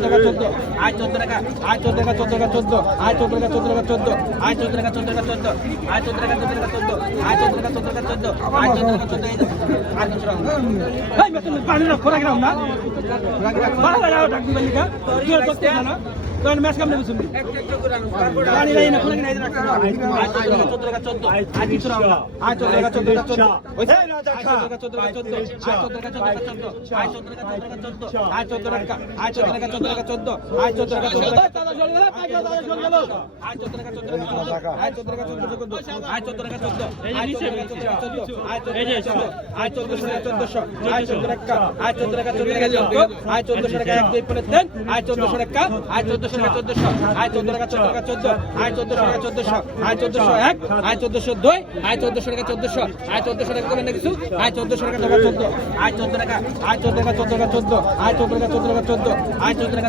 আয় 14 টাকা আয় 14 টাকা 14 টাকা 14 আয় 14 টাকা 14 টাকা 14 আয় 14 টাকা 14 টাকা 14 আয় 14 টাকা 14 টাকা 14 আয় 14 টাকা 14 টাকা 14 আয় 14 টাকা 14 আয় 14 টাকা এই মেশিন পানি না খোরা গরাম না বাবা যাও ডাক দিবেন না কি করতে না তোর ম্যাচ কেমনে বুঝুন পানি নাই না খোরা নাই রাখতে আয় 14 টাকা 14 আয় 14 টাকা 14 টাকা 14 ওইছে না দেখা 14 টাকা 14 আয় 14 টাকা 14 টাকা 14 আয় 14 টাকা 14 টাকা 14 আয় 14 টাকা 14 টাকা 14 আয় 14 টাকা 14 টাকা তালা চলে গেল পাইকা তালা চলে গেল আয় 14 টাকা 14 টাকা আয় 14 টাকা 14 টাকা আয় 14 টাকা 14 আয় 14 টাকা 14 আয় 14 টাকা 14 আয় 14 টাকা 14 আয় 14 টাকা আয় 14 টাকা 14 টাকা 14 আয় 14 টাকা 1 2 পরে দেন আয় 14 টাকা আয় 14 টাকা 1400 আয় 14 টাকা 14 টাকা 14 আয় 14 টাকা 1400 আয় 1401 আয় 1402 আয় 14 টাকা 1400 আয় 14 টাকা করে কিছু আয় 14 টাকা 14 আয় 14 টাকা আয় 14 টাকা 14 টাকা 14 আয় 14 টাকা 14 টাকা 14 আয় 14